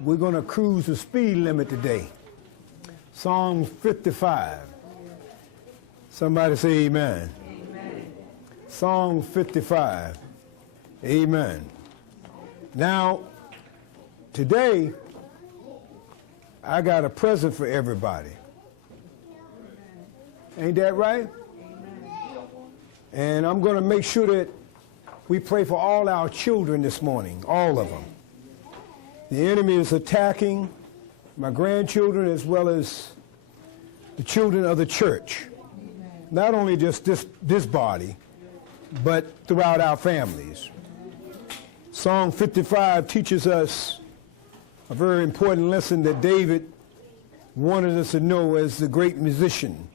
We're going to cruise the speed limit today. Psalm 55. Somebody say amen. Amen. Psalm 55. Amen. Now, today, I got a present for everybody. Ain't that right? And I'm going to make sure that we pray for all our children this morning, all of them. The enemy is attacking my grandchildren as well as the children of the church. Not only just this body, but throughout our families. Psalm 55 teaches us a very important lesson that David wanted us to know as the great musician.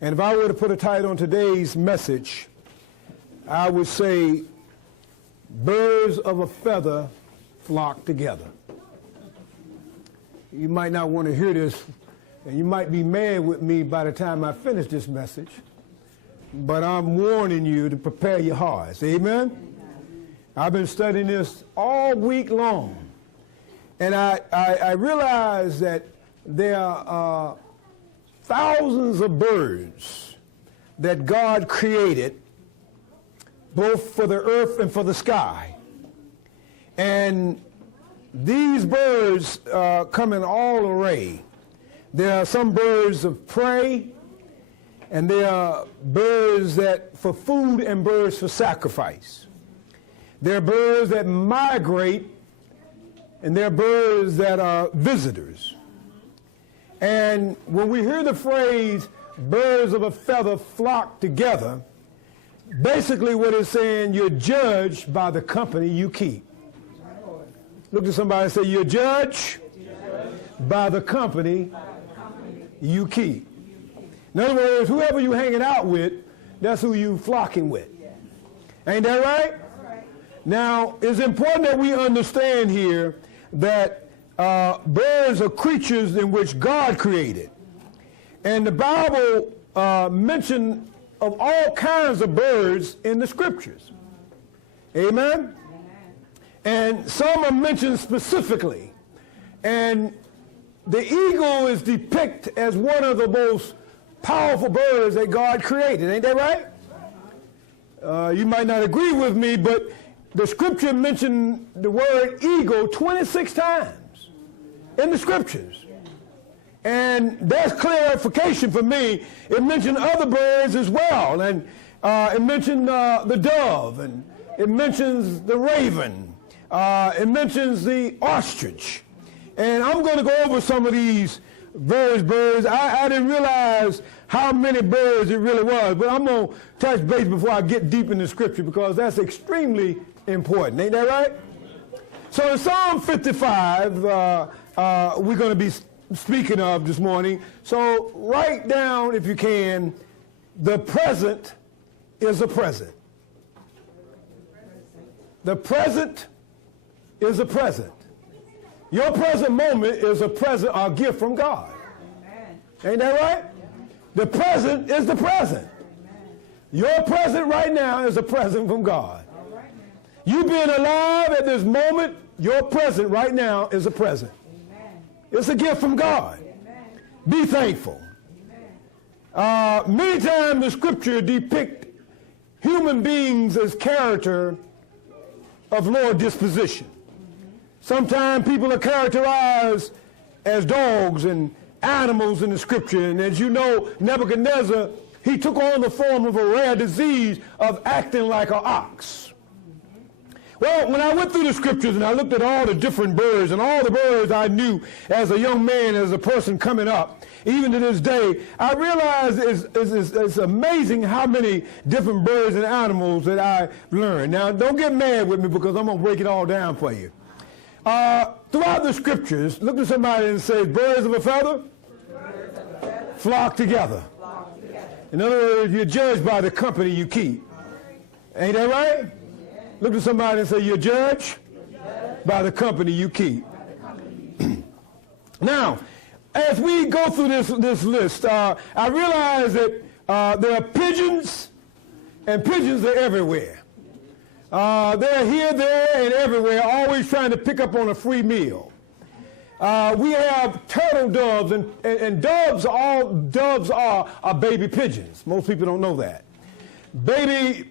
And if I were to put a title on today's message, I would say, birds of a feather flock together. You might not want to hear this, and you might be mad with me by the time I finish this message, but I'm warning you to prepare your hearts. Amen? I've been studying this all week long, and I realize that there are thousands of birds that God created, both for the earth and for the sky. And these birds come in all array. There are some birds of prey, and there are birds that for food and birds for sacrifice. There are birds that migrate, and there are birds that are visitors. And when we hear the phrase, birds of a feather flock together, basically what it's saying, you're judged by the company you keep. Look at somebody and say, you're judged by the company you keep. In other words, whoever you're hanging out with, that's who you flocking with. Ain't that right? Now, it's important that we understand here that birds are creatures in which God created. And the Bible mentioned of all kinds of birds in the scriptures. Amen? And some are mentioned specifically. And the eagle is depicted as one of the most powerful birds that God created. Ain't that right? You might not agree with me, but the scripture mentioned the word eagle 26 times in the scriptures. And that's clarification for me. It mentioned other birds as well. And it mentioned the dove, and it mentions the raven. It mentions the ostrich. And I'm going to go over some of these various birds. I didn't realize how many birds it really was, but I'm going to touch base before I get deep in the scripture because that's extremely important. Ain't that right? So in Psalm 55, we're going to be speaking of this morning. So write down, if you can, the present is a present. The present is a present. Your present moment is a present, a gift from God. Amen. Ain't that right? The present is the present. Amen. Your present right now is a present from God. Right, you being alive at this moment, your present right now is a present. Amen. It's a gift from God. Amen. Be thankful. Many times the scripture depict human beings as character of lower disposition. Sometimes people are characterized as dogs and animals in the scripture. And as you know, Nebuchadnezzar, he took on the form of a rare disease of acting like an ox. Well, when I went through the scriptures and I looked at all the different birds and all the birds I knew as a young man, as a person coming up, even to this day, I realized it's amazing how many different birds and animals that I learned. Now, don't get mad with me because I'm going to break it all down for you. Throughout the scriptures, look at somebody and say, birds of a feather flock together. In other words, you're judged by the company you keep. Ain't that right? Look at somebody and say, you're judged by the company you keep. Now, as we go through this list, I realize that there are pigeons, and pigeons are everywhere. They're here, there, and everywhere, always trying to pick up on a free meal. We have turtle doves, and doves are baby pigeons. Most people don't know that. Baby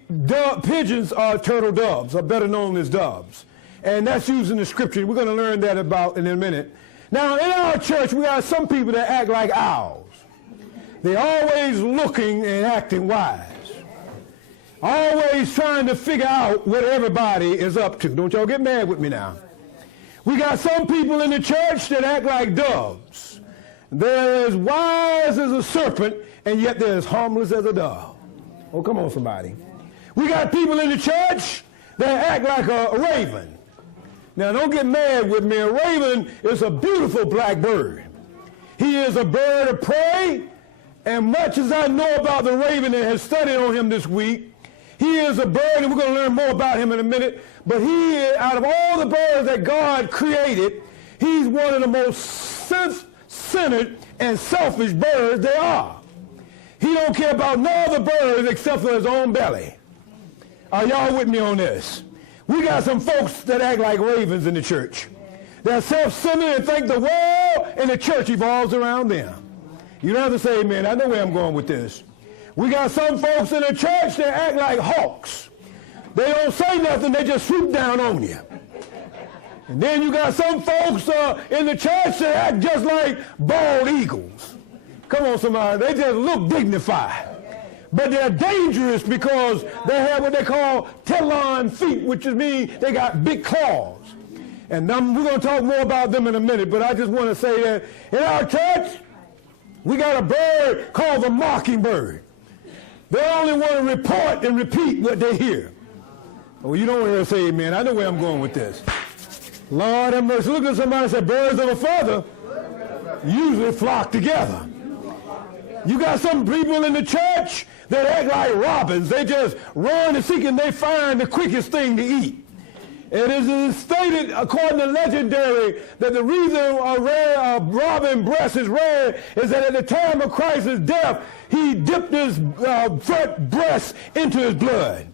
pigeons are turtle doves, are better known as doves. And that's used in the scripture. We're going to learn that about in a minute. Now, in our church, we have some people that act like owls. They're always looking and acting wise. Always trying to figure out what everybody is up to. Don't y'all get mad with me now. We got some people in the church that act like doves. They're as wise as a serpent, and yet they're as harmless as a dove. Oh, come on, somebody. We got people in the church that act like a raven. Now, don't get mad with me. A raven is a beautiful black bird. He is a bird of prey, and much as I know about the raven and have studied on him this week, he is a bird, and we're going to learn more about him in a minute, but he is, out of all the birds that God created, he's one of the most self-centered and selfish birds there are. He don't care about no other birds except for his own belly. Are y'all with me on this? We got some folks that act like ravens in the church. They're self-centered and think the world and the church evolves around them. You don't have to say amen. I know where I'm going with this. We got some folks in the church that act like hawks. They don't say nothing, they just swoop down on you. And then you got some folks in the church that act just like bald eagles. Come on, somebody. They just look dignified. But they're dangerous because they have what they call talon feet, which means they got big claws. And we're going to talk more about them in a minute, but I just want to say that in our church, we got a bird called the mockingbird. They only want to report and repeat what they hear. Oh, you don't want to say amen. I know where I'm going with this. Lord have mercy. Look at somebody and say, birds of a feather usually flock together. You got some people in the church that act like robins. They just run and seek and they find the quickest thing to eat. It is stated, according to legendary, that the reason a robin breast is red is that at the time of Christ's death, he dipped his front breast into his blood.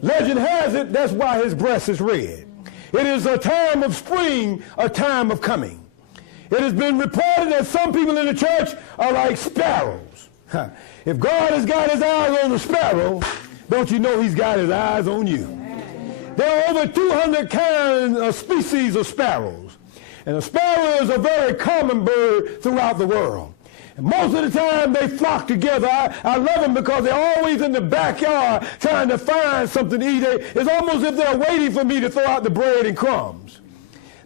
Legend has it, that's why his breast is red. It is a time of spring, a time of coming. It has been reported that some people in the church are like sparrows. If God has got his eyes on the sparrow, don't you know he's got his eyes on you? There are over 200 kinds of species of sparrows. And a sparrow is a very common bird throughout the world. And most of the time they flock together. I love them because they're always in the backyard trying to find something to eat. It's almost as if they're waiting for me to throw out the bread and crumbs.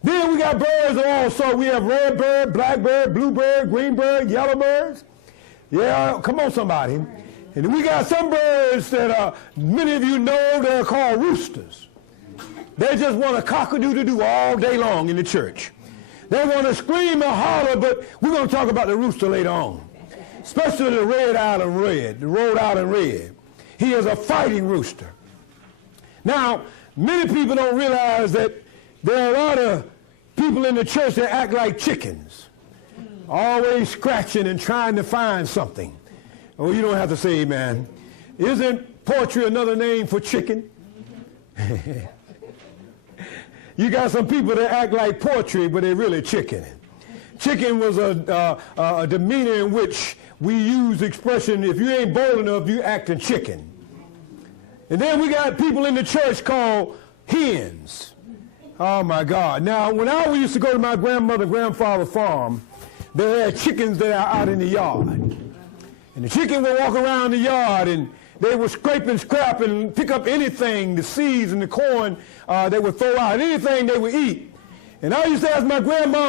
Then we got birds of all sorts. We have red bird, black bird, blue bird, green bird, yellow birds. Yeah, come on, somebody. And we got some birds that many of you know they're called roosters. They just want to cock-a-doodle-doo all day long in the church. They want to scream and holler, but we're going to talk about the rooster later on. Especially the Rhode Island Red. He is a fighting rooster. Now, many people don't realize that there are a lot of people in the church that act like chickens, always scratching and trying to find something. Oh, you don't have to say amen. Isn't poultry another name for chicken? You got some people that act like poultry, but they're really chicken. Chicken was a demeanor in which we use the expression, if you ain't bold enough, you acting chicken. And then we got people in the church called hens. Oh, my God. Now, when I used to go to my grandfather's farm, they had chickens that are out in the yard. And the chicken would walk around the yard, and they would scrape and scrap and pick up anything, the seeds and the corn they would throw out, anything they would eat. And I used to ask my grandma,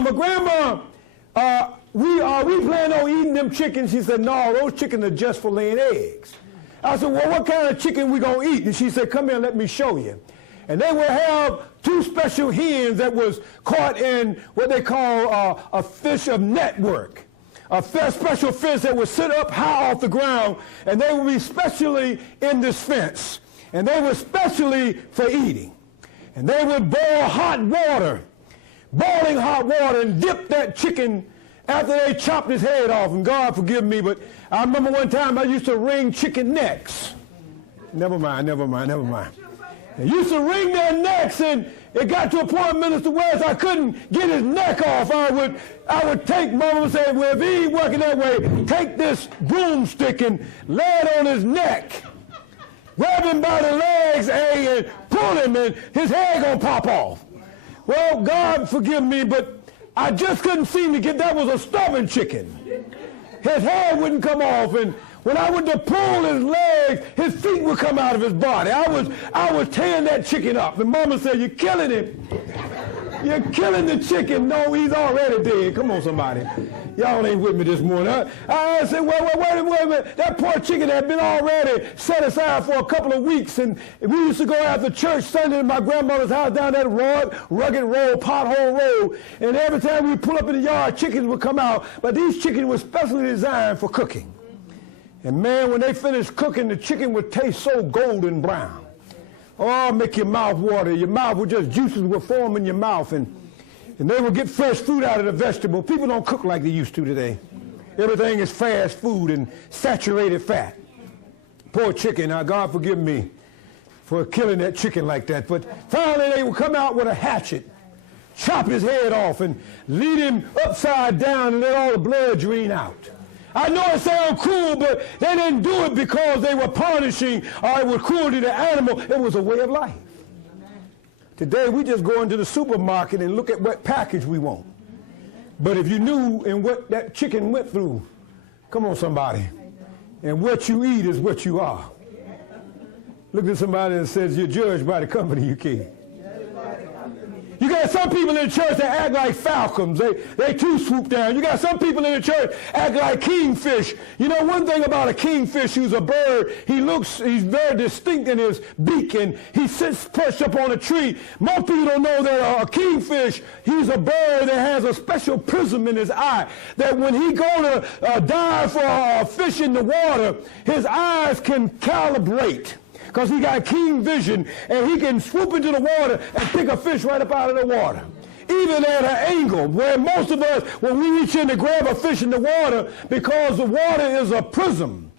we plan on eating them chickens? She said, no, those chickens are just for laying eggs. I said, well, what kind of chicken we going to eat? And she said, come here, let me show you. And they would have two special hens that was caught in what they call a fish of network. A special fish that would sit up high off the ground, and they would be specially in this fence. And they were specially for eating. And they would boil hot water, boiling hot water, and dip that chicken after they chopped his head off. And God forgive me, but I remember one time I used to wring chicken necks. Never mind. I used to wring their necks, and It got to a point, Minister West, I couldn't get his neck off. I would take, Mama would say, well, if he ain't working that way, take this broomstick and lay it on his neck. Grab him by the legs and pull him, and his hair gonna pop off. Well, God forgive me, but I just couldn't seem to get, that was a stubborn chicken. His hair wouldn't come off, and when I went to pull his legs, his feet would come out of his body. I was tearing that chicken up. And Mama said, you're killing him. You're killing the chicken. No, he's already dead. Come on, somebody. Y'all ain't with me this morning. I said, wait a minute. That poor chicken had been already set aside for a couple of weeks. And we used to go after church Sunday in my grandmother's house down that rugged road, pothole road. And every time we pull up in the yard, chickens would come out. But these chickens were specially designed for cooking. And man, when they finished cooking, the chicken would taste so golden brown. Oh, make your mouth water. Your mouth would just, juices would form in your mouth. And they would get fresh food out of the vegetable. People don't cook like they used to today. Everything is fast food and saturated fat. Poor chicken. Now, God forgive me for killing that chicken like that. But finally, they would come out with a hatchet, chop his head off, and lead him upside down and let all the blood drain out. I know it sounds cruel, but they didn't do it because they were punishing or it was cruelty to animal. It was a way of life. Today, we just go into the supermarket and look at what package we want. But if you knew and what that chicken went through, come on, somebody, and what you eat is what you are. Look at somebody that says you're judged by the company you keep. You got some people in the church that act like falcons. They too swoop down. You got some people in the church act like kingfish. You know, one thing about a kingfish who's a bird, he's very distinct in his beak, and he sits perched up on a tree. Most people don't know that a kingfish, he's a bird that has a special prism in his eye, that when he go to dive for a fish in the water, his eyes can calibrate. Because he got keen vision, and he can swoop into the water and pick a fish right up out of the water. Even at an angle, where most of us, when we reach in to grab a fish in the water, because the water is a prism.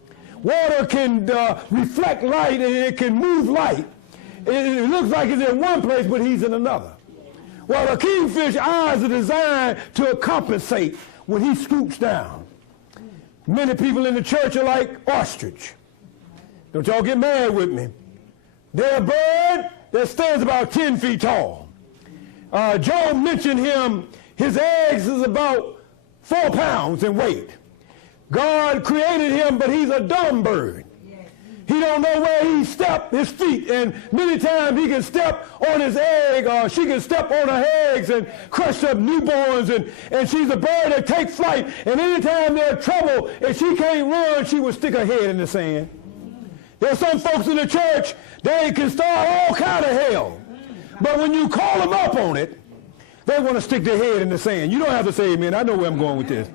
Water can reflect light, and it can move light. It looks like it's in one place, but he's in another. Well, a kingfish eyes are designed to compensate when he scoops down. Many people in the church are like ostrich. Don't y'all get mad with me. They're a bird that stands about 10 feet tall. Job mentioned him, his eggs is about 4 pounds in weight. God created him, but he's a dumb bird. He don't know where he stepped his feet, and many times he can step on his egg, or she can step on her eggs and crush up newborns, and she's a bird that takes flight, and anytime there's trouble, if she can't run, she will stick her head in the sand. There's some folks in the church, they can start all kind of hell. But when you call them up on it, they want to stick their head in the sand. You don't have to say amen. I know where I'm going with this.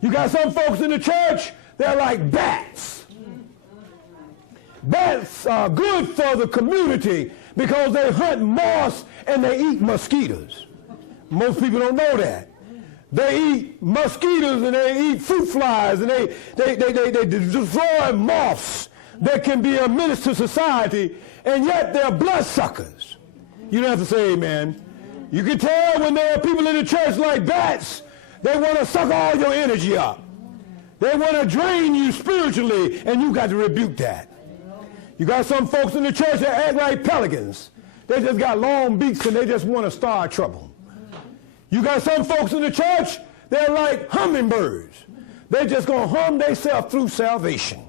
You got some folks in the church, they're like bats. Bats are good for the community because they hunt moths and they eat mosquitoes. Most people don't know that. They eat mosquitoes and they eat fruit flies and they destroy moths that can be a menace to society, and yet they're bloodsuckers. You don't have to say amen. You can tell when there are people in the church like bats, they want to suck all your energy up. They want to drain you spiritually, and you got to rebuke that. You got some folks in the church that act like pelicans. They just got long beaks and they just want to start trouble. You got some folks in the church, they're like hummingbirds. They're just going to hum themselves through salvation.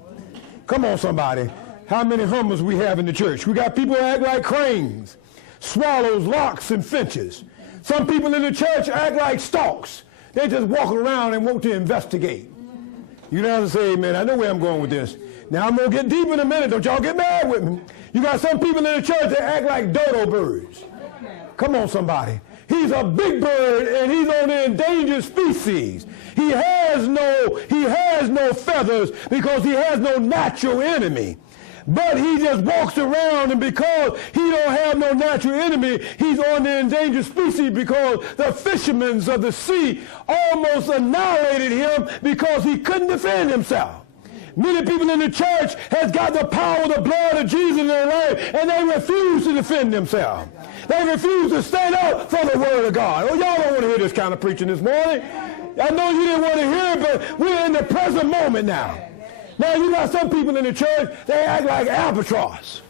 Come on, somebody. How many hummers we have in the church? We got people that act like cranes, swallows, larks, and finches. Some people in the church act like storks. They just walk around and want to investigate. You don't have to say amen. I know where I'm going with this. Now, I'm going to get deep in a minute. Don't y'all get mad with me. You got some people in the church that act like dodo birds. Come on, somebody. He's a big bird, and he's on the endangered species. He has no feathers because he has no natural enemy. But he just walks around, and because he don't have no natural enemy, he's on the endangered species because the fishermen of the sea almost annihilated him because he couldn't defend himself. Many people in the church has got the power of the blood of Jesus in their life, and they refuse to defend themselves. They refuse to stand up for the word of God. Oh, y'all don't want to hear this kind of preaching this morning. I know you didn't want to hear it, but we're in the present moment now. Now, you got some people in the church, they act like albatross.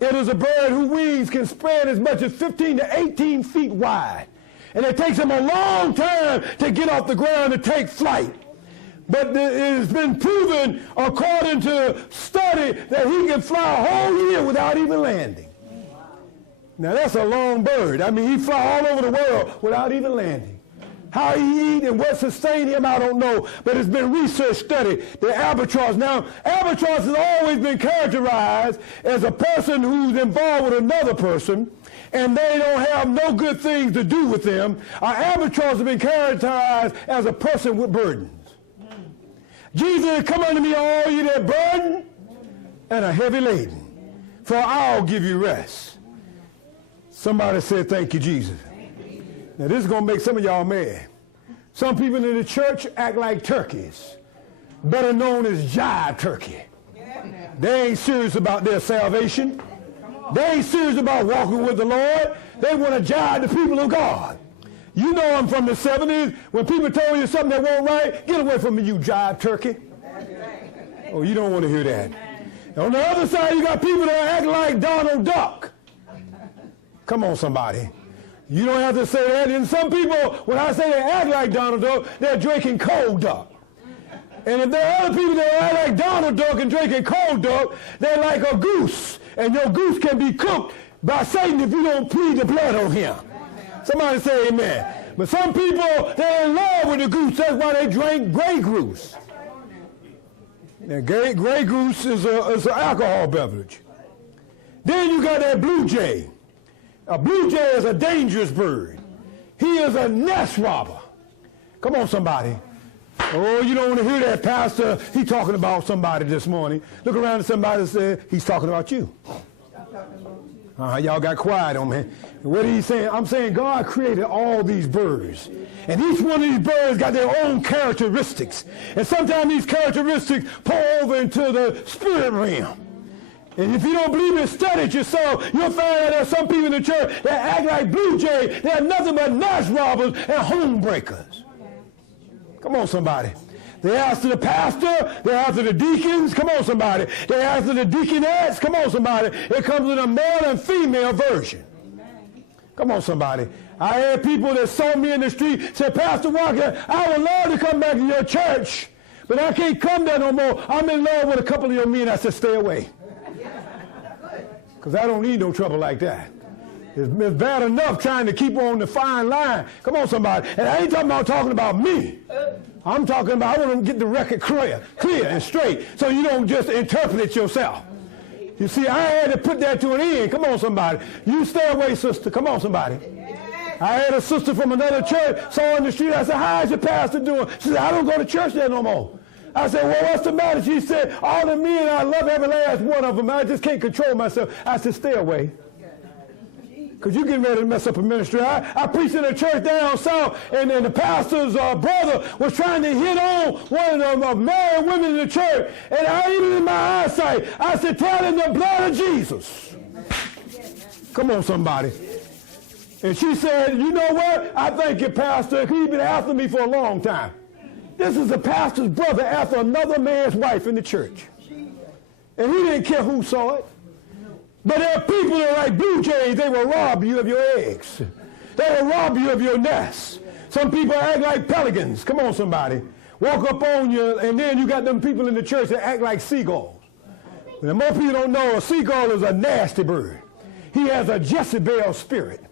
It is a bird whose wings can spread as much as 15 to 18 feet wide. And it takes them a long time to get off the ground and take flight. But it has been proven, according to study, that he can fly a whole year without even landing. Now, that's a long bird. I mean, he fly all over the world without even landing. How he eat and what sustained him, I don't know. But it's been research studied. The albatross. Now, albatross has always been characterized as a person who's involved with another person, and they don't have no good things to do with them. Albatross has been characterized as a person with burdens. Jesus, come unto me, all you that burden and are heavy laden, for I'll give you rest. Somebody said, thank you, Jesus. Now, this is going to make some of y'all mad. Some people in the church act like turkeys, better known as jive turkey. They ain't serious about their salvation. They ain't serious about walking with the Lord. They want to jive the people of God. You know I'm from the 70s. When people told you something that wasn't right, get away from me, you jive turkey. Oh, you don't want to hear that. On the other side, you got people that act like Donald Duck. Come on, somebody. You don't have to say that. And some people, when I say they act like Donald Duck, they're drinking cold duck. And if there are other people that act like Donald Duck and drinking cold duck, they're like a goose. And your goose can be cooked by Satan if you don't plead the blood on him. Somebody say amen. But some people, they're in love with the goose. That's why they drink Grey Goose. Now, Grey Goose is an alcohol beverage. Then you got that blue jay. A blue jay is a dangerous bird. He is a nest robber. Come on, somebody. Oh, you don't want to hear that, Pastor. He's talking about somebody this morning. Look around and somebody said, he's talking about you. Y'all got quiet on me. What are you saying? I'm saying God created all these birds. And each one of these birds got their own characteristics. And sometimes these characteristics pour over into the spirit realm. And if you don't believe it, study it yourself. You'll find out there's some people in the church that act like blue jay. They're nothing but nest robbers and home breakers. Come on, somebody. They're after the pastor. They're after the deacons. Come on, somebody. They're after the deaconettes. Come on, somebody. It comes in a male and female version. Come on, somebody. I had people that saw me in the street say, Pastor Walker, I would love to come back to your church, but I can't come there no more. I'm in love with a couple of your men. I said, stay away. Because I don't need no trouble like that. It's bad enough trying to keep on the fine line. Come on, somebody. And I ain't talking about me. I'm talking about, I want to get the record clear and straight so you don't just interpret it yourself. You see, I had to put that to an end. Come on, somebody. You stay away, sister. Come on, somebody. I had a sister from another church, saw her in the street. I said, how's your pastor doing? She said, I don't go to church there no more. I said, well, what's the matter? She said, all the men, I love every last one of them. I just can't control myself. I said, stay away. Because you're getting ready to mess up a ministry. I preached in a church down south, and the pastor's brother was trying to hit on one of the married women in the church. And even in my eyesight, I said, tell him the blood of Jesus. Come on, somebody. And she said, you know what? I thank you, Pastor. He's been after me for a long time. This is the pastor's brother after another man's wife in the church. And he didn't care who saw it. But there are people that are like blue jays. They will rob you of your eggs. They will rob you of your nest. Some people act like pelicans. Come on, somebody. Walk up on you, and then you got them people in the church that act like seagulls. Now, most people don't know a seagull is a nasty bird. He has a Jezebel spirit.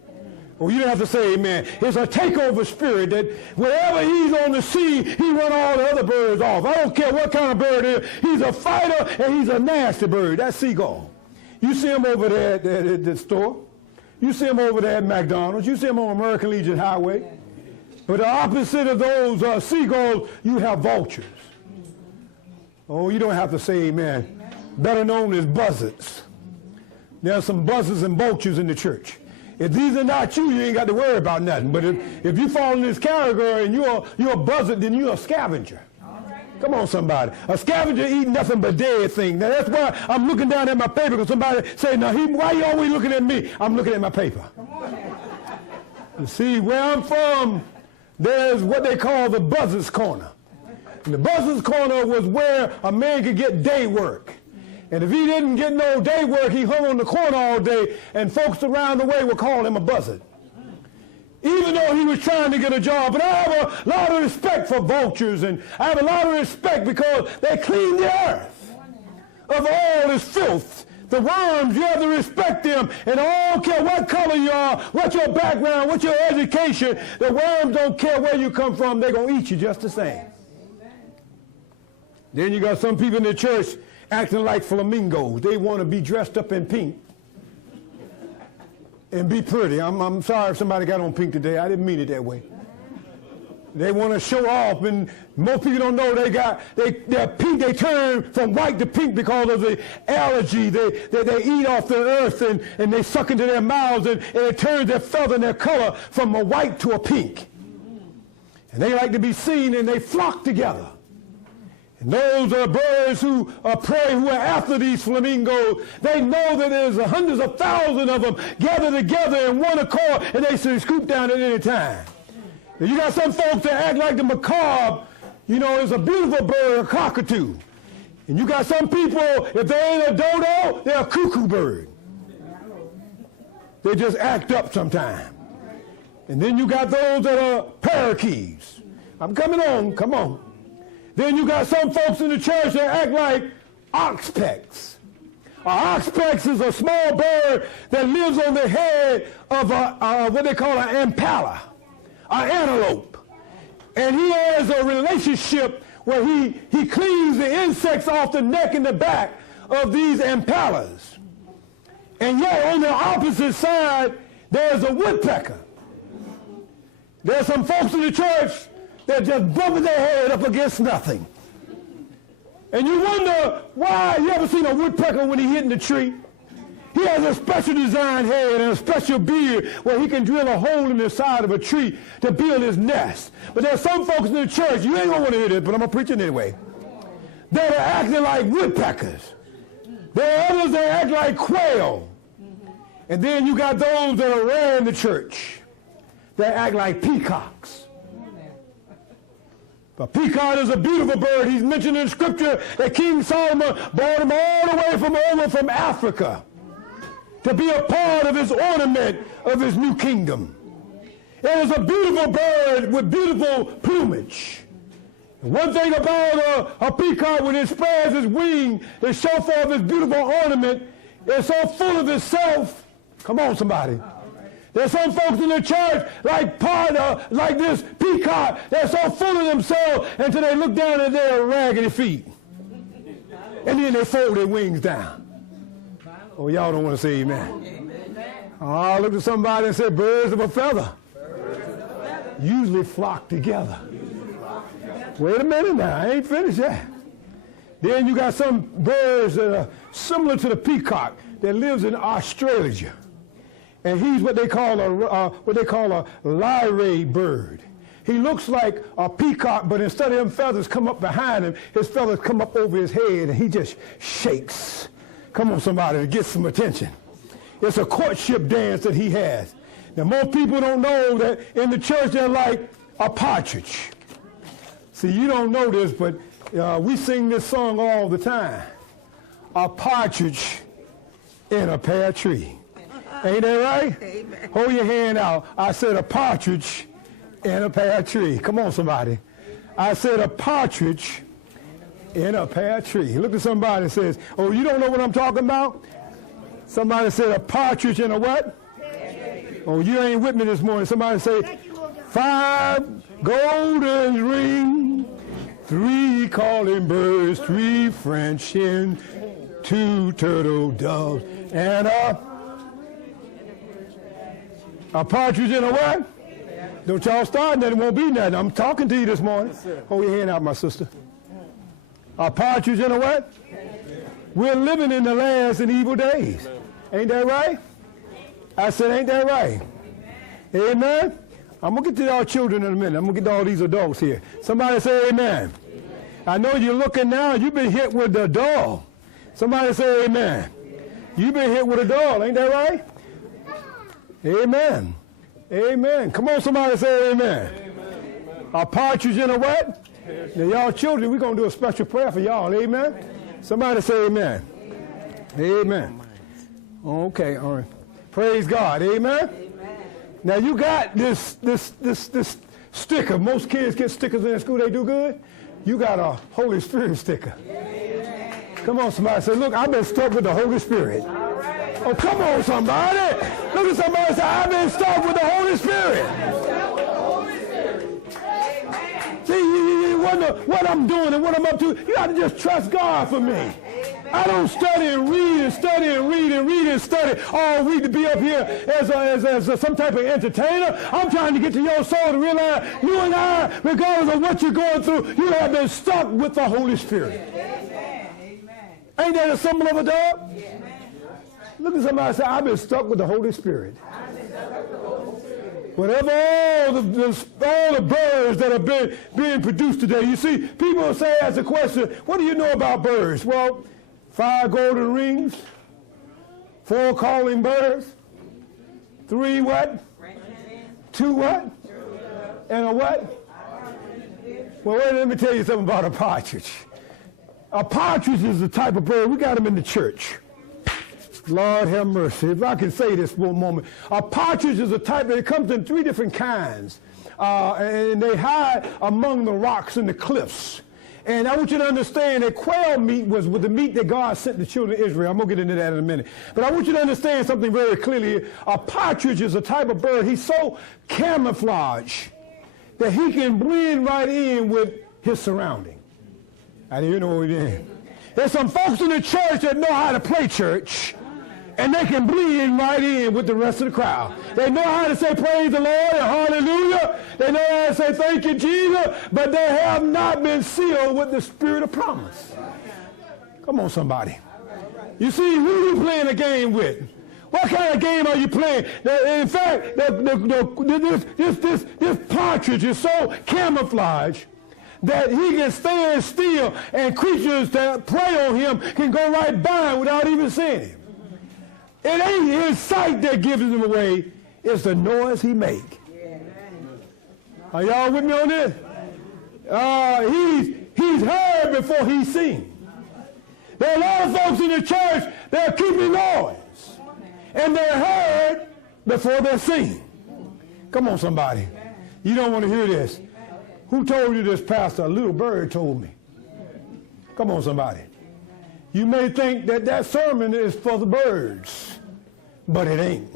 Well, you don't have to say amen. It's a takeover spirit that wherever he's on the sea, he run all the other birds off. I don't care what kind of bird it is. He's a fighter, and he's a nasty bird. That's seagull. You see him over there at the store. You see him over there at McDonald's. You see him on American Legion Highway. But the opposite of those seagulls, you have vultures. Oh, you don't have to say amen. Better known as buzzards. There are some buzzards and vultures in the church. If these are not you, you ain't got to worry about nothing. But if you fall in this category and you're a buzzard, then you're a scavenger. Come on, somebody. A scavenger eat nothing but dead things. Now, that's why I'm looking down at my paper, because somebody say, now, why you always looking at me? I'm looking at my paper. You see, where I'm from, there's what they call the buzzer's corner. And the buzzer's corner was where a man could get day work. And if he didn't get no day work, he hung on the corner all day, and folks around the way would call him a buzzard. Even though he was trying to get a job. But I have a lot of respect for vultures, and I have a lot of respect because they clean the earth of all its filth. The worms, you have to respect them, and I don't care what color you are, what your background, what your education, the worms don't care where you come from, they're going to eat you just the same. Then you got some people in the church acting like flamingos. They want to be dressed up in pink and be pretty. I'm sorry if somebody got on pink today. I didn't mean it that way. They want to show off, and most people don't know they're pink. They turn from white to pink because of the allergy. They eat off the earth, and they suck into their mouths, and it turns their feather and their color from a white to a pink. And they like to be seen, and they flock together. And those are birds who are prey, who are after these flamingos. They know that there's hundreds of thousands of them gathered together in one accord, and they should scoop down at any time. Now, you got some folks that act like the macabre, you know, is a beautiful bird, a cockatoo. And you got some people, if they ain't a dodo, they're a cuckoo bird. They just act up sometimes. And then you got those that are parakeets. I'm coming on, come on. Then you got some folks in the church that act like oxpecs. An oxpex is a small bird that lives on the head of what they call an impala, an antelope. And he has a relationship where he cleans the insects off the neck and the back of these impalas. And yet on the opposite side, there's a woodpecker. There's some folks in the church that just bumping their head up against nothing. And you wonder why. You ever seen a woodpecker when he hitting the tree? He has a special designed head and a special beard where he can drill a hole in the side of a tree to build his nest. But there's some folks in the church, you ain't gonna want to hear this, but I'm gonna preach it anyway, that are acting like woodpeckers. There are others that act like quail. And then you got those that are rare in the church that act like peacocks. A peacock is a beautiful bird. He's mentioned in Scripture that King Solomon brought him all the way from Africa to be a part of his ornament of his new kingdom. It is a beautiful bird with beautiful plumage. And one thing about a peacock, when it spreads its wing to show forth its beautiful ornament, it's so full of itself. Come on, somebody. There's some folks in the church like this peacock. They're so full of themselves until they look down at their raggedy feet. And then they fold their wings down. Oh, y'all don't want to say amen. Oh, look at somebody and say, birds of a feather usually flock together. Wait a minute now, I ain't finished yet. Then you got some birds that are similar to the peacock that lives in Australia. And he's what they call a lyre bird. He looks like a peacock, but instead of them feathers come up behind him, his feathers come up over his head, and he just shakes. Come on, somebody, to get some attention. It's a courtship dance that he has. Now, most people don't know that in the church they're like a partridge. See, you don't know this, but we sing this song all the time. A partridge in a pear tree. Ain't that right? Amen. Hold your hand out. I said a partridge in a pear tree. Come on, somebody. I said a partridge in a pear tree. Look at somebody and says, oh, you don't know what I'm talking about? Somebody said a partridge in a what? Oh, you ain't with me this morning. Somebody say 5 golden rings, 3 calling birds, 3 French hens, 2 turtle doves, and a partridge in a what? Don't y'all start that, it won't be nothing. I'm talking to you this morning. Hold your hand out, my sister. A partridge in a what? We're living in the last and evil days. Ain't that right? I said, ain't that right? Amen? I'm going to get to y'all children in a minute. I'm going to get to all these adults here. Somebody say amen. I know you're looking now, you've been hit with the dog. Somebody say amen. You've been hit with a dog, ain't that right? Amen. Amen. Come on, somebody say amen. A partridge in a what? Now, y'all children, we're going to do a special prayer for y'all. Amen. Somebody say amen. Amen. Okay, all right. Praise God. Amen. Now, you got this sticker. Most kids get stickers in school. They do good. You got a Holy Spirit sticker. Come on, somebody say, look, I've been stuck with the Holy Spirit. Oh, come on, somebody. Look at somebody say, I've been stuck with the Holy Spirit. See, you wonder what I'm doing and what I'm up to. You got to just trust God for me. I don't study and read and study and read and read and study all week to be up here as some type of entertainer. I'm trying to get to your soul to realize you and I, regardless of what you're going through, you have been stuck with the Holy Spirit. Ain't that a symbol of a dog? Look at somebody and say, I've been stuck with the Holy Spirit. Whatever all the birds that are being produced today, you see, people say, ask the question, what do you know about birds? Well, 5 golden rings, 4 calling birds, 3 what? 2 what? And a what? Well, wait, let me tell you something about a partridge. A partridge is the type of bird, we got them in the church. Lord have mercy. If I can say this for a moment. A partridge is a type that comes in 3 different kinds. And they hide among the rocks and the cliffs. And I want you to understand that quail meat was the meat that God sent the children of Israel. I'm going to get into that in a minute. But I want you to understand something very clearly. A partridge is a type of bird. He's so camouflaged that he can blend right in with his surrounding. I didn't know what we did. There's some folks in the church that know how to play church. And they can blend right in with the rest of the crowd. They know how to say praise the Lord and hallelujah. They know how to say thank you, Jesus. But they have not been sealed with the spirit of promise. Come on, somebody. You see, who are you playing a game with? What kind of game are you playing? In fact, this partridge is so camouflaged that he can stand still and creatures that prey on him can go right by him without even seeing him. It ain't his sight that gives him away. It's the noise he make. Are y'all with me on this? He's heard before he's seen. There are a lot of folks in the church that are keeping noise. And they're heard before they're seen. Come on, somebody. You don't want to hear this. Who told you this, Pastor? A little bird told me. Come on, somebody. You may think that sermon is for the birds, but it ain't.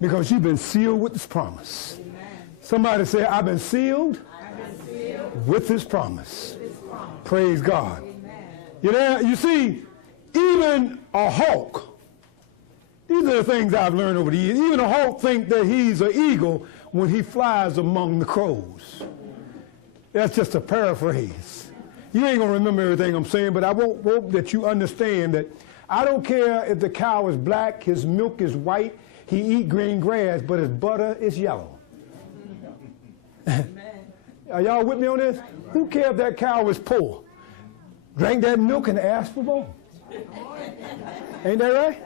Because you've been sealed with this promise. Somebody say, I've been sealed with this promise. Praise God. You see, even a hawk, these are the things I've learned over the years. Even a hawk thinks that he's an eagle when he flies among the crows. That's just a paraphrase. You ain't going to remember everything I'm saying, but I hope that you understand that I don't care if the cow is black, his milk is white, he eat green grass, but his butter is yellow. Are y'all with me on this? Who cares if that cow is poor? Drink that milk and ask for more. Ain't that right?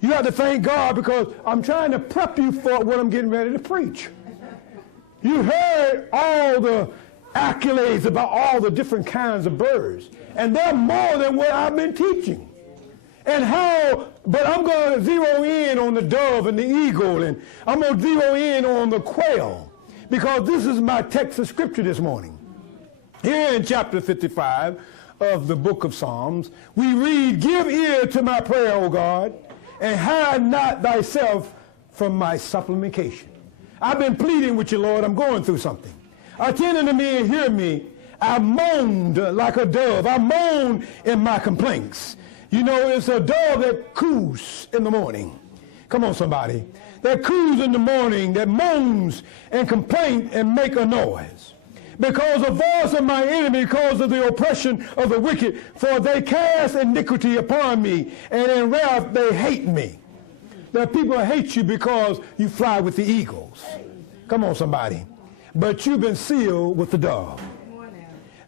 You have to thank God because I'm trying to prep you for what I'm getting ready to preach. You heard all the accolades about all the different kinds of birds. And they're more than what I've been teaching. But I'm going to zero in on the dove and the eagle, and I'm going to zero in on the quail, because this is my text of scripture this morning. Here in chapter 55 of the book of Psalms, we read, give ear to my prayer, O God, and hide not thyself from my supplication. I've been pleading with you, Lord. I'm going through something. Attend unto me and hear me. I moaned like a dove. I moaned in my complaints. You know, it's a dove that coos in the morning. Come on, somebody. That coos in the morning, that moans and complains and make a noise. Because the voice of my enemy, because of the oppression of the wicked, for they cast iniquity upon me, and in wrath they hate me. There people hate you because you fly with the eagles. Come on, somebody. But you've been sealed with the dove.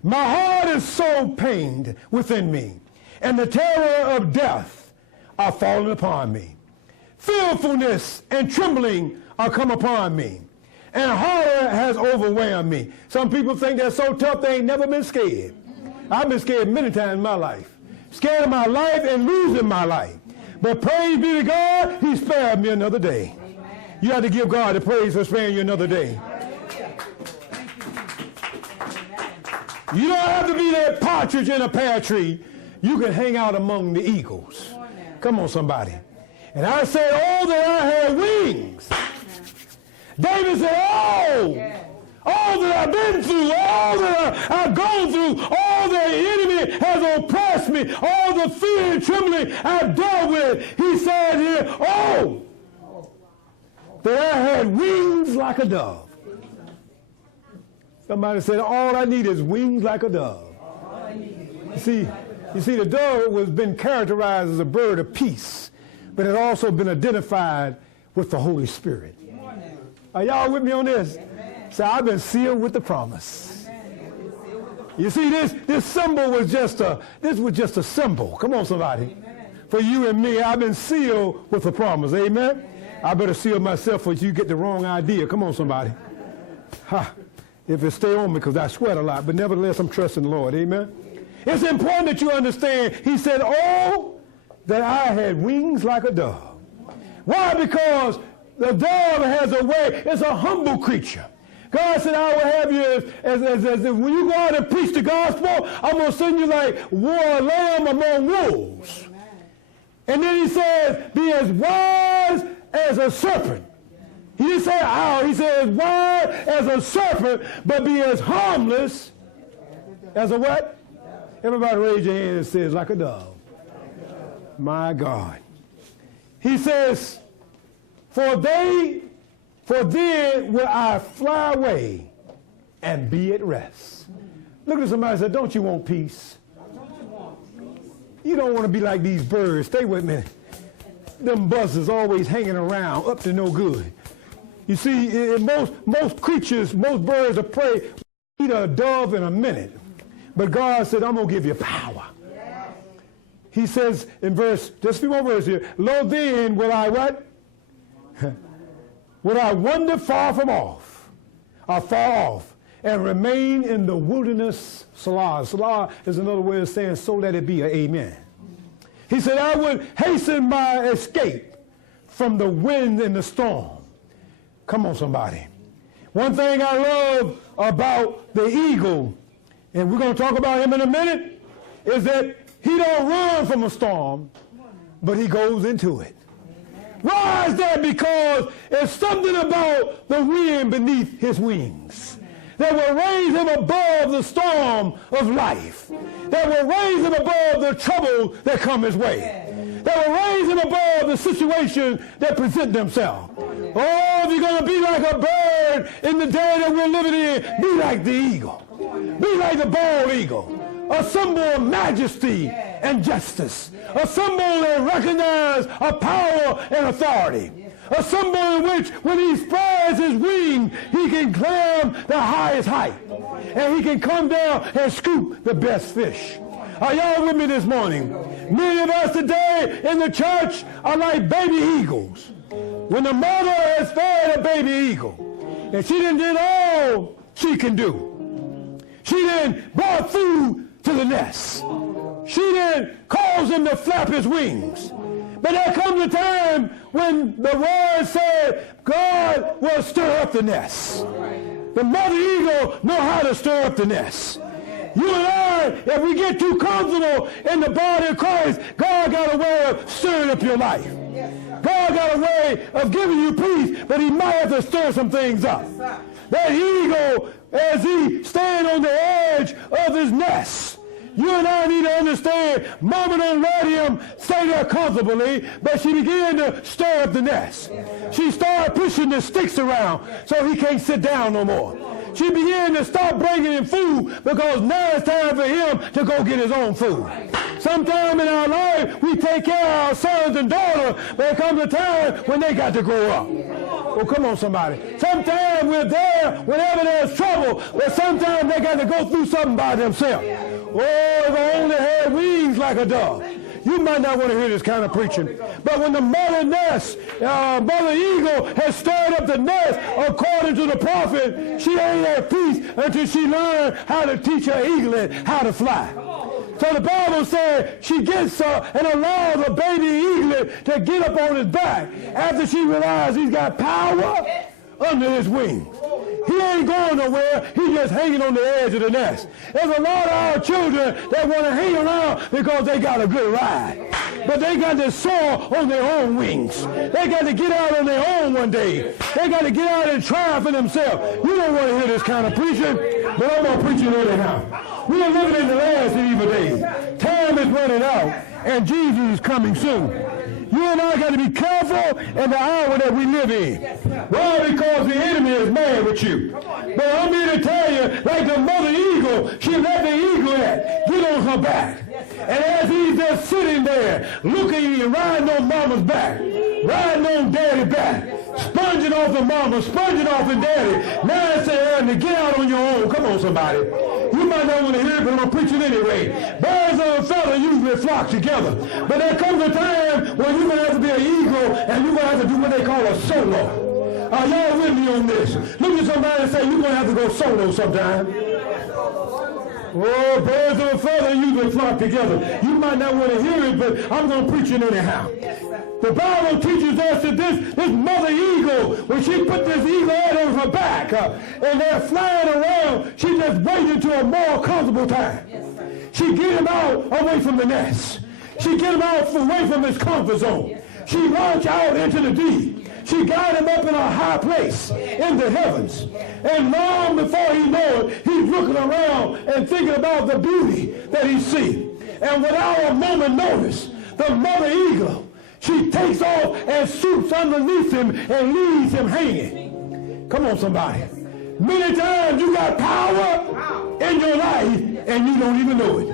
My heart is so pained within me, and the terror of death are fallen upon me. Fearfulness and trembling are come upon me, and horror has overwhelmed me. Some people think they're so tough they ain't never been scared. I've been scared many times in my life. Scared of my life and losing my life. But praise be to God, he spared me another day. Amen. You have to give God the praise for sparing you another day. You don't have to be that partridge in a pear tree. You can hang out among the eagles. Come on, somebody. And I said, oh, that I had wings. David said, oh, all that I've been through, all that I've gone through, all that the enemy has oppressed me, all the fear and trembling I've dealt with. He said here, oh, that I had wings like a dove. Somebody said, all I need is wings like a dove. You see, the dove has been characterized as a bird of peace, but it also been identified with the Holy Spirit. Are y'all with me on this? So I've been sealed with the promise. You see, this symbol was just a symbol. Come on, somebody. For you and me, I've been sealed with the promise. Amen? I better seal myself for you get the wrong idea. Come on, somebody. Ha. If it stay on me, because I sweat a lot, but nevertheless, I'm trusting the Lord. Amen? It's important that you understand. He said, oh, that I had wings like a dove. Why? Because the dove has a way. It's a humble creature. God said, I will have you as when you go out and preach the gospel, I'm going to send you like a lamb among wolves. Amen. And then he says, be as wise as a serpent. He didn't say owl. He said as wise as a serpent, but be as harmless as a what? Everybody raise your hand and says like a dove. My God. He says, for then will I fly away and be at rest. Look at somebody and say, don't you want peace? You don't want to be like these birds. Stay with me. Them buzzers always hanging around up to no good. You see, most creatures, most birds of prey eat a dove in a minute. But God said, I'm going to give you power. He says in verse, just a few more words here, lo then will I what? Would I wander far off, and remain in the wilderness, Salah. Salah is another way of saying, so let it be, amen. He said, I would hasten my escape from the wind and the storm. Come on, somebody. One thing I love about the eagle, and we're going to talk about him in a minute, is that he don't run from a storm, but he goes into it. Why is that? Because it's something about the wind beneath his wings that will raise him above the storm of life, that will raise him above the trouble that come his way, that will raise him above the situations that present themselves. Oh, if you're going to be like a bird in the day that we're living in, be like the eagle. Be like the bald eagle. A symbol of majesty and justice. A symbol that recognizes a power and authority. A symbol in which when he spreads his wings, he can climb the highest height. And he can come down and scoop the best fish. Are y'all with me this morning? Many of us today in the church are like baby eagles. When the mother has fed a baby eagle, and she done did all she can do. She then brought food to the nest. She then caused him to flap his wings. But there comes a time when the word said God will stir up the nest. The mother eagle know how to stir up the nest. You and I, if we get too comfortable in the body of Christ, God got a way of stirring up your life. God got a way of giving you peace, but he might have to stir some things up. That eagle, as he stands on the edge of his nest, you and I need to understand, Mama don't let him stay there comfortably, but she began to stir up the nest. She started pushing the sticks around so he can't sit down no more. She began to stop bringing him food because now it's time for him to go get his own food. Sometime in our life, we take care of our sons and daughters, but there comes a time when they got to grow up. Oh, come on, somebody. Sometimes we're there whenever there's trouble, but sometimes they got to go through something by themselves. Oh, if I only had wings like a dove. You might not want to hear this kind of preaching. But when the mother eagle has stirred up the nest, according to the prophet, she ain't at peace until she learned how to teach her eaglet how to fly. So the Bible said she gets and allows the baby eaglet to get up on his back after she realized he's got power under his wings. He ain't going nowhere. He's just hanging on the edge of the nest. There's a lot of our children that want to hang around because they got a good ride. But they got to soar on their own wings. They got to get out on their own one day. They got to get out and try for themselves. You don't want to hear this kind of preaching, but I'm going to preach it anyhow. We are living in the last evil days. Time is running out, and Jesus is coming soon. You and I got to be careful in the hour that we live in. Why? Because the enemy is mad with you. But I'm here to tell you, like the mother eagle, she let the eaglet get on her back. And as he's just sitting there, looking and riding on mama's back, riding on daddy's back, sponging off the mama, sponging off the daddy, now it's time to get out on your own. Come on, somebody. You might not want to hear it, but I'm going to preach it anyway. Birds of a feather usually flock together. But there comes a time when you're going to have to be an eagle and you're going to have to do what they call a solo. Are y'all with me on this? Look at somebody and say, you're going to have to go solo sometime. Oh, birds of a feather usually flock together. You might not want to hear it, but I'm going to preach it anyhow. The Bible teaches us that this mother eagle, when she put this eagle head on her back and they're flying around, she just waited to a more comfortable time. She get him out away from the nest. She get him out away from his comfort zone. She launched out into the deep. She got him up in a high place in the heavens. And long before he knew it, he's looking around and thinking about the beauty that he sees. And without a moment notice, the mother eagle, she takes off and swoops underneath him and leaves him hanging. Come on, somebody. Many times you got power in your life and you don't even know it.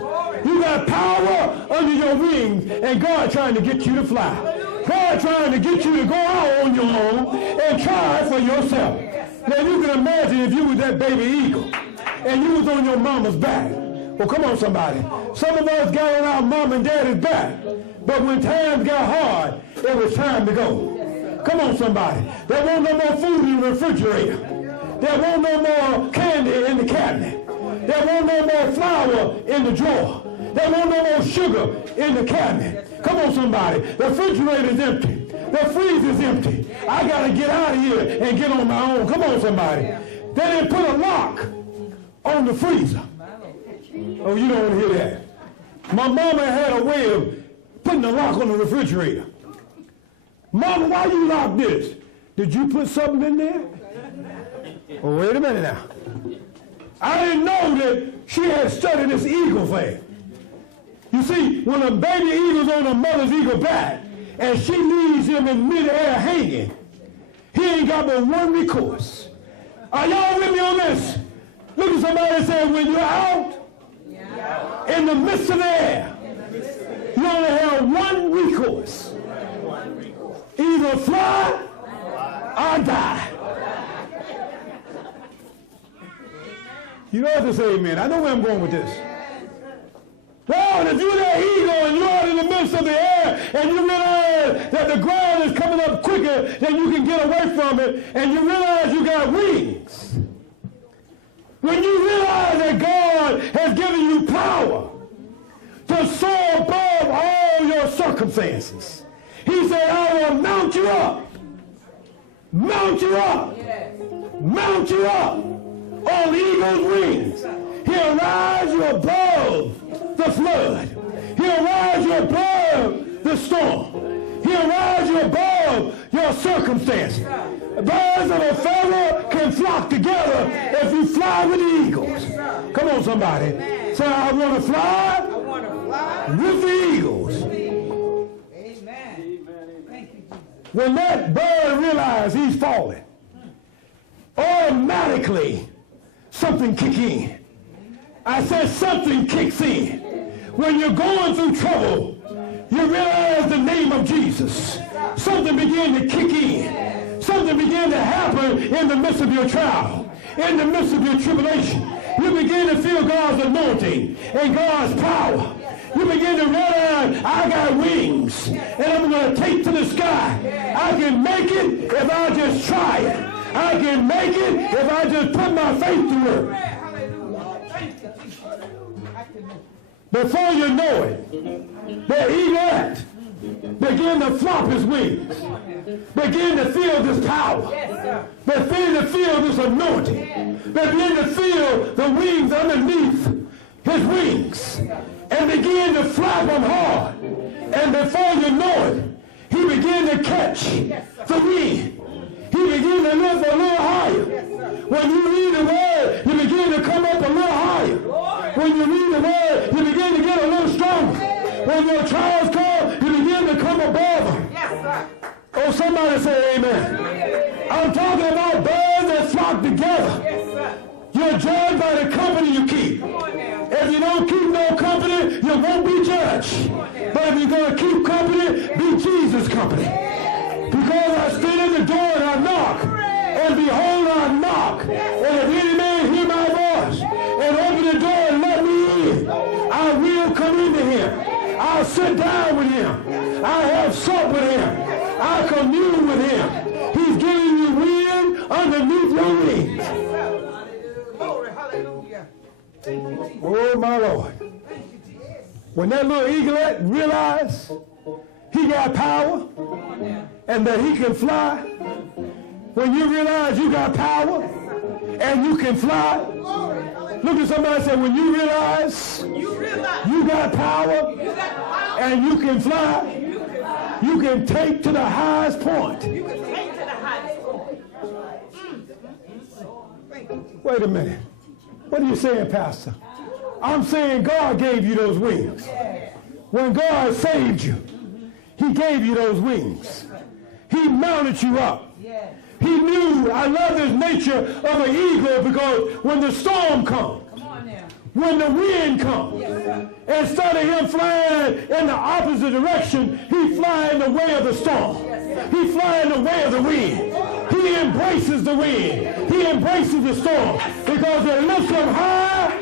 You got power under your wings and God trying to get you to fly. God trying to get you to go out on your own and try for yourself. Now you can imagine if you was that baby eagle and you was on your mama's back. Well, come on, somebody. Some of us got on our mom and daddy's back. But when times got hard, it was time to go. Come on, somebody. There won't no more food in the refrigerator. There won't no more candy in the cabinet. There won't no more flour in the drawer. There won't no more sugar in the cabinet. Come on, somebody. The refrigerator's empty. The freezer's empty. I got to get out of here and get on my own. Come on, somebody. Then they put a lock on the freezer. Oh, you don't want to hear that. My mama had a way of putting a lock on the refrigerator. Mama, why you lock this? Did you put something in there? Oh, wait a minute now. I didn't know that she had studied this eagle thing. You see, when a baby eagle's on a mother's eagle back and she leaves him in midair hanging, he ain't got but one recourse. Are y'all with me on this? Look at somebody and say, when you're out in the midst of the air, you only have one recourse. Either fly or die. You know what to say, amen. I know where I'm going with this. Lord, if you're that eagle and you're out in the midst of the air and you realize that the ground is coming up quicker than you can get away from it, and you realize you got wings, when you realize that God has given you power to soar above all your circumstances, he said, I will mount you up, mount you up, mount you up on eagle's wings. He'll rise you above the flood. He'll rise you above the storm. He'll rise you above your circumstances. Birds of a feather can flock together if you fly with the eagles. Come on, somebody. Say, I want to fly with the eagles. Amen. When that bird realizes he's falling, automatically something kicks in. I said something kicks in. When you're going through trouble, you realize the name of Jesus. Something began to kick in. something begin to happen in the midst of your trial, in the midst of your tribulation. You begin to feel God's anointing and God's power. You begin to realize, I got wings, and I'm going to take to the sky. I can make it if I just try it. I can make it if I just put my faith to work. Before you know it, the eaglet begin to flop his wings. Begin to feel this power. Begin to feel this anointing. Begin to feel the wings underneath his wings. And begin to flap them hard. And before you know it, he began to catch the wind. He began to lift a little higher. When you read the word, you begin to come up a little higher. When you read the word, you begin to get a little stronger. When your trials come, you begin to come above them. Oh, somebody say amen. I'm talking about birds that flock together. You're judged by the company you keep. If you don't keep no company, you won't be judged. But if you're going to keep company, be Jesus' company. Because I stand at the door and I knock. And behold, I knock. And if any man hear my voice and open the door and let me in, I will come into him. I'll sit down with him. I'll have sup with him. I'll commune with him. He's giving you wind underneath your wings. Oh, my Lord. When that little eaglet realized he got power and that he can fly, when you realize you got power and you can fly, look at somebody and say, when you realize you got power and you can fly, you can take to the highest point. Wait a minute. What are you saying, Pastor? I'm saying God gave you those wings. When God saved you, he gave you those wings. He mounted you up. He knew, I love this nature of an eagle, because when the storm comes, when the wind comes, instead of him flying in the opposite direction, he flies in the way of the storm. He flies in the way of the wind. He embraces the wind. He embraces the storm, because it lifts him high,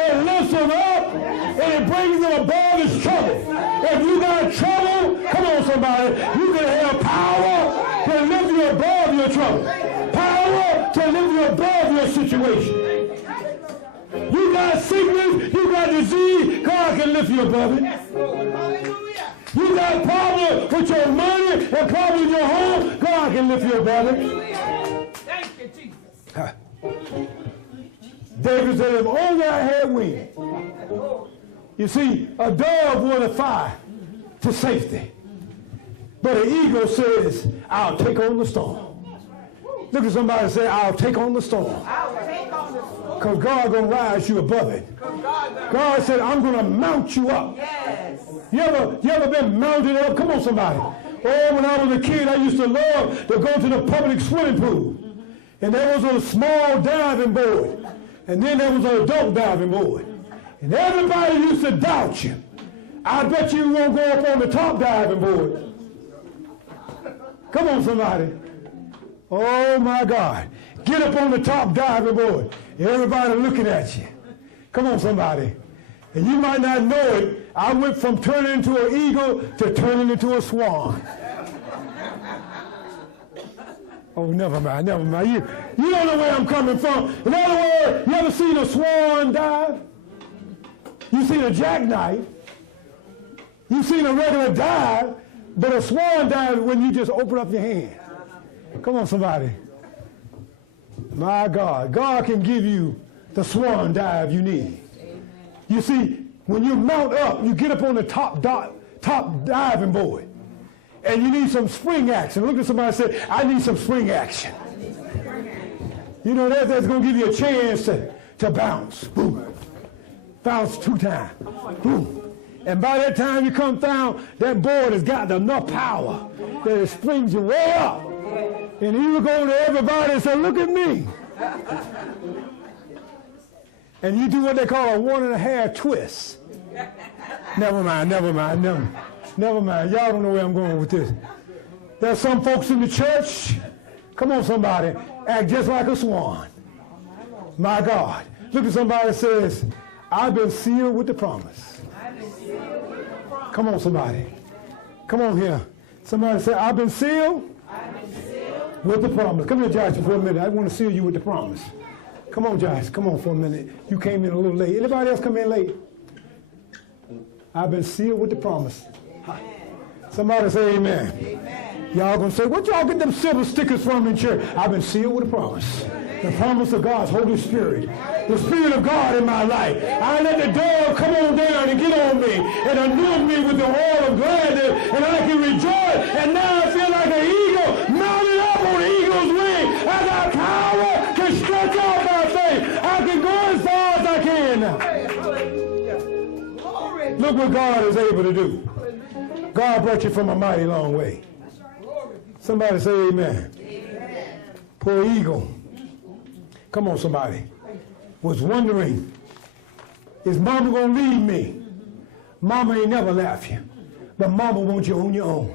it lifts him up, and it brings him above his trouble. If you got trouble, come on somebody, you can have power to lift you above your trouble. Power to lift you above your situation. You got sickness, you got disease, God can lift you above it. You got problems with your money and problems with your home, God can lift you above it. Thank you, Jesus. David said, if only I had wings. You see, a dove will fly to safety. But an eagle says, I'll take on the storm. Look at somebody and say, I'll take on the storm. Because God's going to rise you above it. God said, I'm going to mount you up. Yes. You ever been mounted up? Come on, somebody. Oh, when I was a kid, I used to love to go to the public swimming pool. And there was a small diving board. And then there was an adult diving board. And everybody used to doubt you. I bet you won't go up on the top diving board. Come on, somebody. Oh, my God. Get up on the top diving board. Everybody looking at you. Come on, somebody. And you might not know it. I went from turning into an eagle to turning into a swan. Oh, never mind, never mind. You don't know where I'm coming from. In other words, you ever seen a swan dive? You seen a jackknife. You seen a regular dive, but a swan dive when you just open up your hand. Come on, somebody. My God. God can give you the swan dive you need. Amen. You see, when you mount up, you get up on the top diving board. And you need some spring action. Look at somebody and say, I need some spring action. You know, that's going to give you a chance to bounce. Boom. Bounce 2 times. Boom. And by that time you come down, that board has got enough power that it springs you way up. And he would go to everybody and say, look at me. And you do what they call a 1.5 twist. Never mind. Y'all don't know where I'm going with this. There's some folks in the church, Come on, somebody. Act just like a swan. My God. Look at somebody that says, I've been sealed with the promise. Come on, somebody. Come on here. Somebody say, I've been sealed with the promise. Come here, Josh, for a minute. I want to seal you with the promise. Come on, Josh. Come on for a minute. You came in a little late. Anybody else come in late? I've been sealed with the promise. Somebody say amen. Amen. Y'all going to say, what y'all get them silver stickers from in church? I've been sealed with a promise. The promise of God's Holy Spirit. The Spirit of God in my life. I let the dove come on down and get on me and anoint me with the oil of gladness, and I can rejoice. And now I feel like an eagle mounted up on the eagle's wing. I got power to stretch out my faith. I can go as far as I can now. Look what God is able to do. God brought you from a mighty long way. Somebody say amen. Amen. Poor eagle. Come on, somebody. Was wondering, is mama going to leave me? Mama ain't never left you, but mama wants you on your own.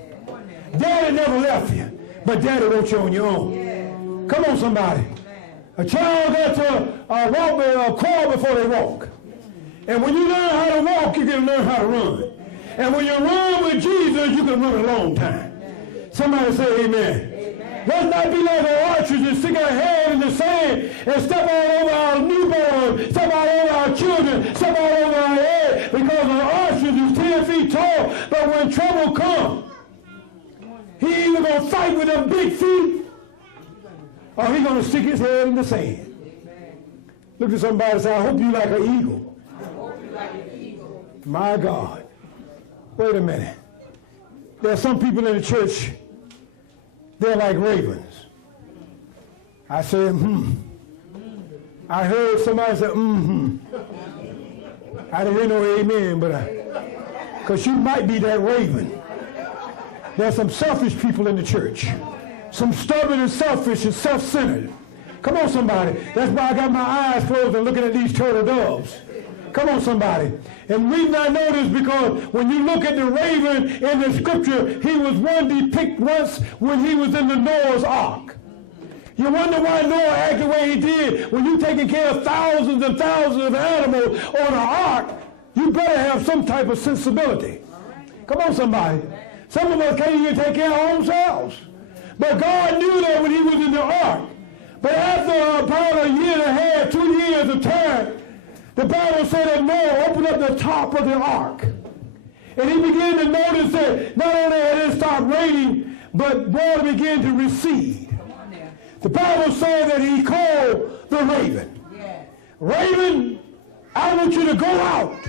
Daddy never left you, but daddy wants you on your own. Come on, somebody. A child got to crawl before they walk. And when you learn how to walk, you can learn how to run. And when you run with Jesus, you can run a long time. Somebody say amen. Let's not be like the archers and stick our head in the sand and step all over our newborns, step all over our children, step all over our head, because the archers is 10 feet tall. But when trouble comes, he either going to fight with them big feet or he going to stick his head in the sand. Look at somebody and say, I hope you like an eagle. My God. Wait a minute. There are some people in the church, they're like ravens. I said, I heard somebody say, I didn't hear no amen, but because you might be that raven. There's some selfish people in the church. Some stubborn and selfish and self-centered. Come on, somebody. That's why I got my eyes closed and looking at these turtle doves. Come on, somebody. And the reason I know this because when you look at the raven in the scripture, he was one depicted once when he was in the Noah's ark. You wonder why Noah acted the way he did. When you're taking care of thousands and thousands of animals on an ark, you better have some type of sensibility. Come on, somebody. Some of us can't even take care of our own selves. But God knew that when he was in the ark. But after about a year and a half, 2 years of time, the Bible said that Noah opened up the top of the ark. And he began to notice that not only had it stopped raining, but water began to recede. The Bible said that he called the raven. Raven, I want you to go out.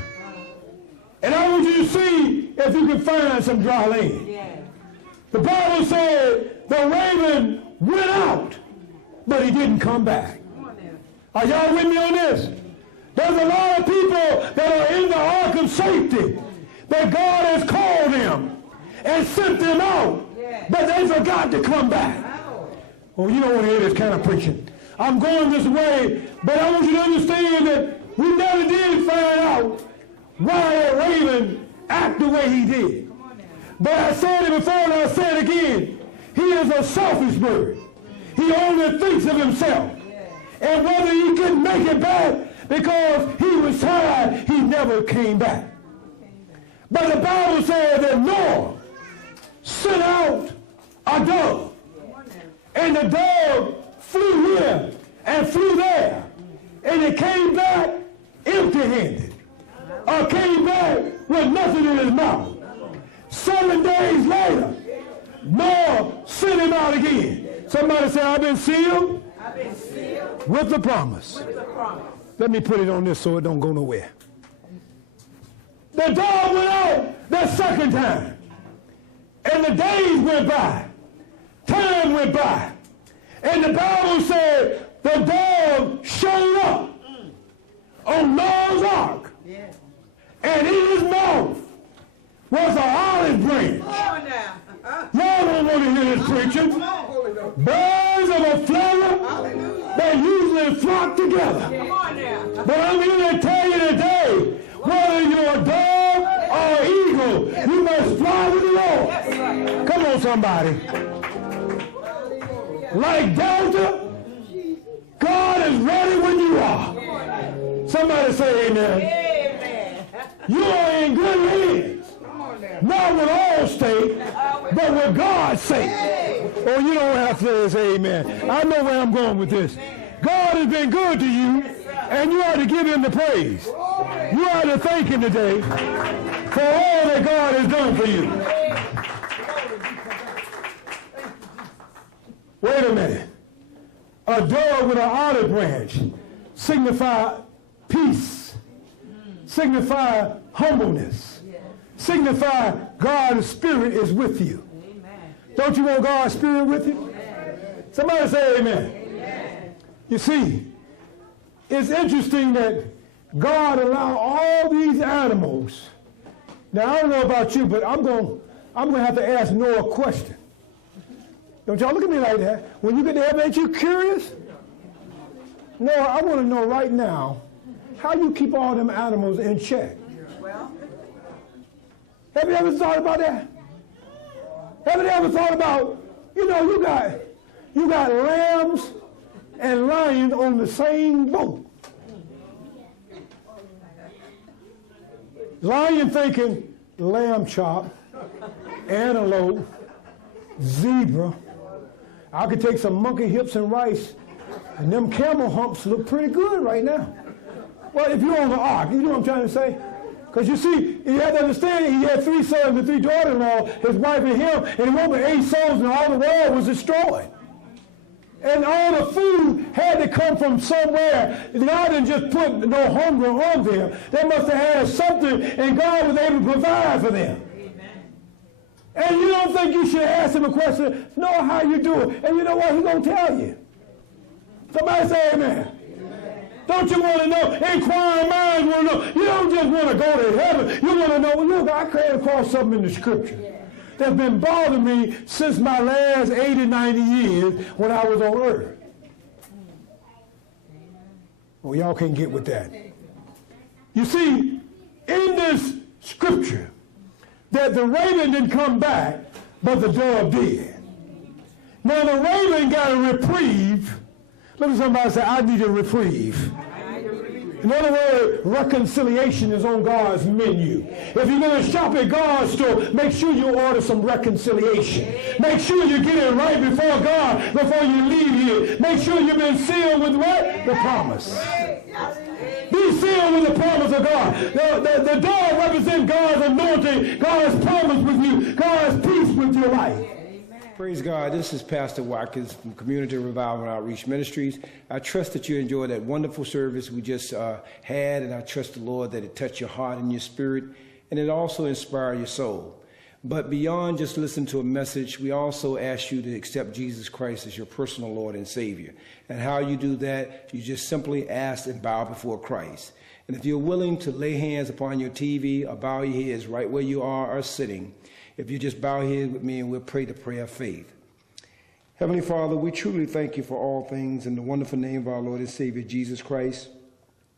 And I want you to see if you can find some dry land. The Bible said the raven went out, but he didn't come back. Are y'all with me on this? There's a lot of people that are in the ark of safety that God has called them and sent them out, but they forgot to come back. Oh, you don't want to hear this kind of preaching. I'm going this way, but I want you to understand that we never did find out why a raven acted the way he did. But I said it before and I'll say it again. He is a selfish bird. He only thinks of himself. And whether he couldn't make it back, because he was tired, he never came back. But the Bible said that Noah sent out a dove. And the dove flew here and flew there. And it came back empty-handed. Or came back with nothing in his mouth. 7 days later, Noah sent him out again. Somebody say, I've been sealed with the promise. Let me put it on this so it don't go nowhere. The dove went out that second time. And the days went by. Time went by. And the Bible said the dove showed up on Noah's ark. And in his mouth was an olive branch. Y'all don't want to hear this preaching. Birds of a feather, they usually flock together. But I'm here to tell you today, whether you're a dove or eagle, you must fly with the Lord. Come on, somebody. Like Delta, God is ready when you are. Somebody say amen. You are in good hands. Not with all state, but with God's sake. Oh, you don't have to say amen. I know where I'm going with this. God has been good to you, and you ought to give him the praise. You ought to thank him today for all that God has done for you. Wait a minute. A dove with an olive branch signify peace, signify humbleness, signify God's Spirit is with you. Amen. Don't you want God's Spirit with you? Amen. Somebody say amen. Amen. You see, it's interesting that God allowed all these animals. Now, I don't know about you, but I'm going to have to ask Noah a question. Don't y'all look at me like that. When you get to heaven, ain't you curious? Noah, I want to know right now how you keep all them animals in check. Well, have you ever thought about that? Have you ever thought about, you got lambs and lions on the same boat. Lion thinking lamb chop, antelope, zebra. I could take some monkey hips and rice, and them camel humps look pretty good right now. Well, if you're on the ark, you know what I'm trying to say? Because you see, you have to understand, he had 3 sons and 3 daughters-in-law, his wife and him, and he went with 8 souls, and all the world was destroyed. And all the food had to come from somewhere. God didn't just put no hunger on them. They must have had something, and God was able to provide for them. And you don't think you should ask him a question, know how you do it. And you know what? He's going to tell you. Somebody say amen. Amen. Don't you want to know? Inquiring minds want to know. You don't just want to go to heaven. You want to know, look, I came across something in the scripture that's been bothering me since my last 80, 90 years when I was on earth. Well, y'all can't get with that. You see, in this scripture, that the raven didn't come back, but the dove did. Now the raven got a reprieve. Look at somebody say, I need a reprieve. In other words, reconciliation is on God's menu. If you're going to shop at God's store, make sure you order some reconciliation. Make sure you get it right before God before you leave here. Make sure you've been sealed with what? The promise. Be sealed with the promise of God. The dove represents God's anointing, God's promise with you, God's peace with your life. Amen. Praise God. This is Pastor Watkins from Community Revival and Outreach Ministries. I trust that you enjoyed that wonderful service we just had, and I trust the Lord that it touched your heart and your spirit, and it also inspired your soul. But beyond just listening to a message, we also ask you to accept Jesus Christ as your personal Lord and Savior. And how you do that, you just simply ask and bow before Christ. And if you're willing to lay hands upon your TV or bow your heads right where you are or sitting, if you just bow your head with me and we'll pray the prayer of faith. Heavenly Father, we truly thank you for all things in the wonderful name of our Lord and Savior, Jesus Christ,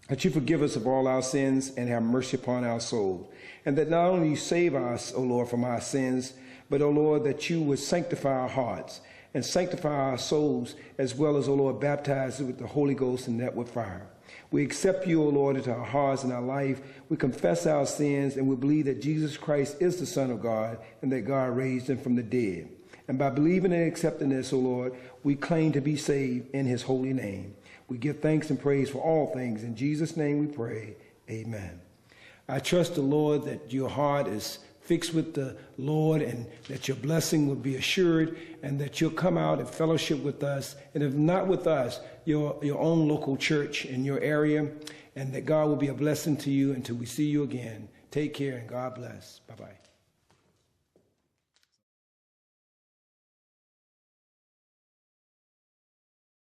that you forgive us of all our sins and have mercy upon our soul. And that not only you save us, O Lord, from our sins, but, O Lord, that you would sanctify our hearts and sanctify our souls, as well as, O Lord, baptize it with the Holy Ghost and that with fire. We accept you, O Lord, into our hearts and our life. We confess our sins, and we believe that Jesus Christ is the Son of God and that God raised him from the dead. And by believing and accepting this, O Lord, we claim to be saved in his holy name. We give thanks and praise for all things. In Jesus' name we pray. Amen. I trust the Lord that your heart is fixed with the Lord and that your blessing will be assured and that you'll come out and fellowship with us. And if not with us, your own local church in your area, and that God will be a blessing to you until we see you again. Take care and God bless. Bye-bye.